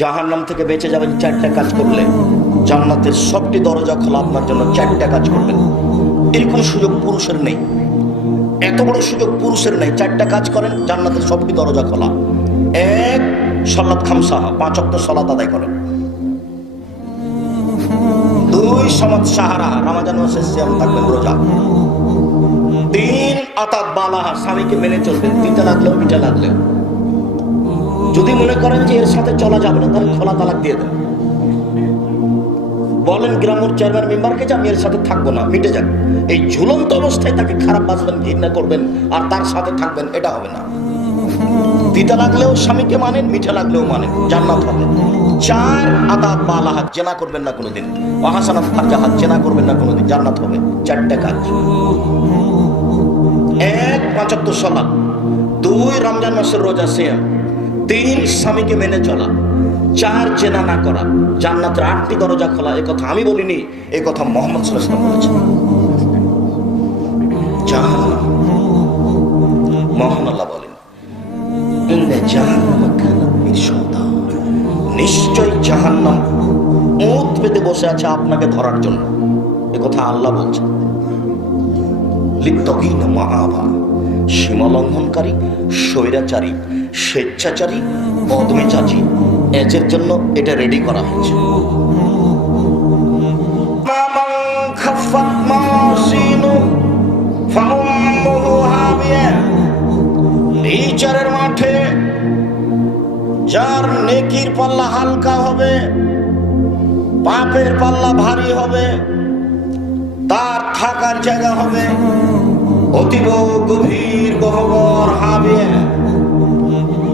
জাহান্নাম থেকে বেঁচে যাবেন 4টা কাজ করলে। জান্নাতের সবটি দরজা খোলা আপনার জন্য, 4টা কাজ করবেন। এরকম সুযোগ পুরুষের নেই, এত বড় সুযোগ পুরুষের নেই। 4টা কাজ করেন, জান্নাতের সবটি দরজা খোলা। 1, সালাত খামসাহা, 5 ওয়াক্ত সালাত আদায় করেন। 2, সামাত সাহারা, রমজান মাসে সিয়াম থাকবেন, রোজা। 3, আতাত বালাহা, স্বামীকে মেনে চলবেন, দিতে লাগলেও মিঠে লাগলেও। যদি মনে করেন যে এর সাথে চলা যাবে না, তাহলে খোলা তালাক দিয়ে দেন। বলেন গ্রামের চেয়ারম্যান মেম্বারকে যে আমি এর সাথে থাকবো না, মিটে যাক। এই ঝুলন্ত অবস্থায় তাকে খারাপ বাসবেন, ঘৃণা করবেন আর তার সাথে থাকবেন, এটা হবে না। দিতে লাগলেও স্বামীকে মানেন, মিঠে লাগলেও মানেন, জান্নাত হবে। 4, আতাত বালাহা, জেনা করবেন না কোনোদিন। ওয়াহাসানাত ফারজাহা, জেনা করবেন না কোনোদিন, জান্নাত হবে। 4টা কাজ। 1, 5 ওয়াক্ত সালাত। 2, রমজান মাসের রোজা সিয়াম। 3, স্বামীকে মেনে চলা। 4, জেনা না করা। জান্নাতের 8টি দরজা খোলা। এ কথা আমি বলিনি, এ কথা মুহাম্মদ সাল্লাল্লাহু আলাইহি ওয়াসাল্লাম বলেছেন। জাহান্নাম, মহান আল্লাহ বলেন, ইন্না জাহান্নামা কানাত মিরসাদা, নিশ্চয় জাহান্নাম ওঁত পেতে বসে আছে আপনাকে ধরার জন্য। এ কথা আল্লাহ বলছেন। লিত্তাগিনা মাআবা, সীমা লঙ্ঘনকারী, স্বৈরাচারী, স্বেচ্ছাচারী, বদমেজাজি, এজের জন্য এটা রেডি করা হয়েছে। বিচারের মাঠে যার নেকির পাল্লা হালকা হবে, পাপের পাল্লা ভারী হবে, তার থাকার জায়গা হবে অতীব গভীর গহ্বর হাবিয়া।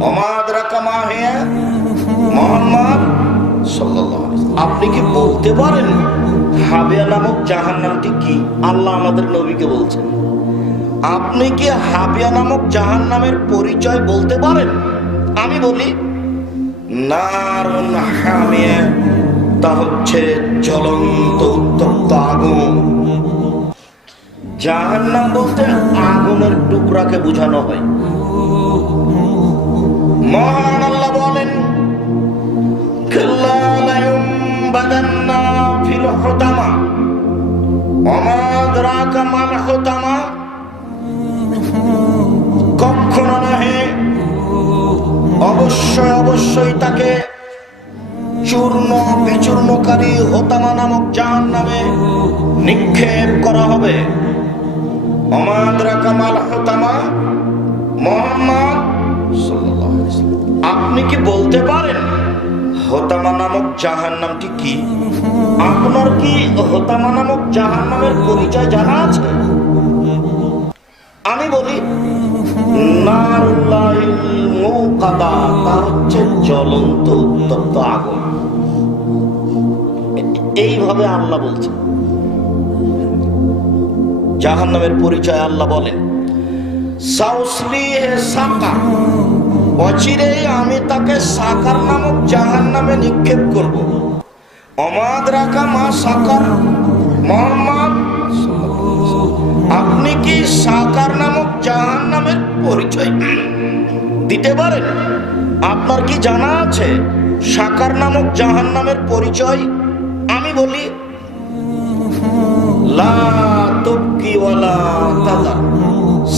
অমাদরাকা মা হিয়া, মুহাম্মদ সাল্লাল্লাহু আলাইহি ওয়াসাল্লাম, আপনি কি বলতে পারেন হাবিয়া নামক জাহান্নামটি কি? আল্লাহ আমাদের নবীকে বলছেন। আপনি কি হাবিয়া নামক জাহান্নামের পরিচয় বলতে পারেন? আমি বলি, নারুন হামিয়া, তা হচ্ছে জ্বলন্ত উত্তপ্ত আগুন। জাহান্নাম বলতে আগুনের টুকরাকে বোঝানো হয়। মহান আল্লাহ বলেন, কাল্লা লা ইউনবাদান্না ফিল হুতামা, ওমা আদরাকা মাল হুতামা, কখনো নহে, অবশ্যই অবশ্যই তাকে চূর্ণ বিচূর্ণকারী হোতামা নামক জাহান্নামে নিক্ষেপ করা হবে। ওমা আদরাকা মাল হুতামা, মুহাম্মদ সাল্লাল্লাহু আলাইহি ওয়াসাল্লাম, আপনি কি বলতে পারেন হোতামা নামক জাহান্নামটি কি? আপনার কি হোতামা নামক জাহান্নামের পরিচয় জানা আছে? আমি বলি, নারুল্লাহিল মুকাদা, তা হচ্ছে জ্বলন্ত উত্তপ্ত আগুন। এইভাবে আল্লাহ বলছেন। জাহান্নামের পরিচয় আল্লাহ বলেন, সাউসলিহে সাকার, অচিরেই আমি তাকে সাকার নামক জাহান্নামে নিক্ষেপ করব। অমাদরাকা মা সাকার, মুহাম্মদ, আপনি কি সাকার নামক জাহান্নামের পরিচয় দিতে পারেন? আপনার কি জানা আছে সাকার নামক জাহান্নামের পরিচয়? আমি বলি, লা তুবকি ওয়ালা তাযার,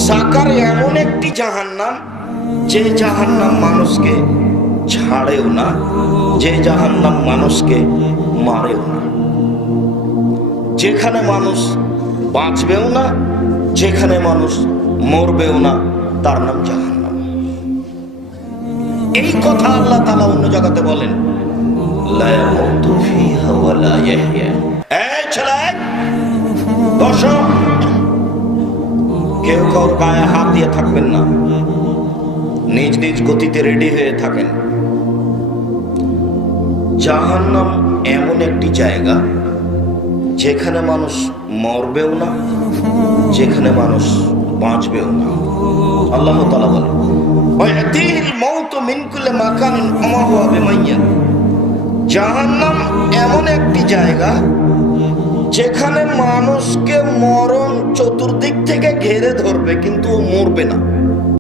সাকার এমন একটি জাহান্নাম যে জাহান্নাম মানুষকে ছাড়েও না, যে জাহান্নাম মানুষকে মারেও না, যেখানে মানুষ বাঁচবেও না, যেখানে মানুষ মরবেও না, তার নাম জাহান্নাম। এই কথা আল্লাহ তাআলা অন্য জায়গাতে বলেন, লা ইয়ামুতু ফিহা ওয়া লা ইয়াহইয়া। এই ছেলে, বসো। কেউ কারোর গায়ে হাত দিয়ে থাকবেন না, নিজ নিজ গতিতে রেডি হয়ে থাকেন। জাহান্নাম এমন একটি জায়গা যেখানে মানুষ মরবেও না, যেখানে মানুষ বাঁচবেও না। আল্লাহ তাআলা বলেন, ওয়ায়াতিহিল মাউতু মিন কুল্লি মাকানিন ওয়া হুয়া বিমাইয়্যা, জাহান্নাম এমন একটি জায়গা যেখানে মানুষকে মরণ চতুর্দিক থেকে ঘিরে ধরবে, কিন্তু ও মরবে না।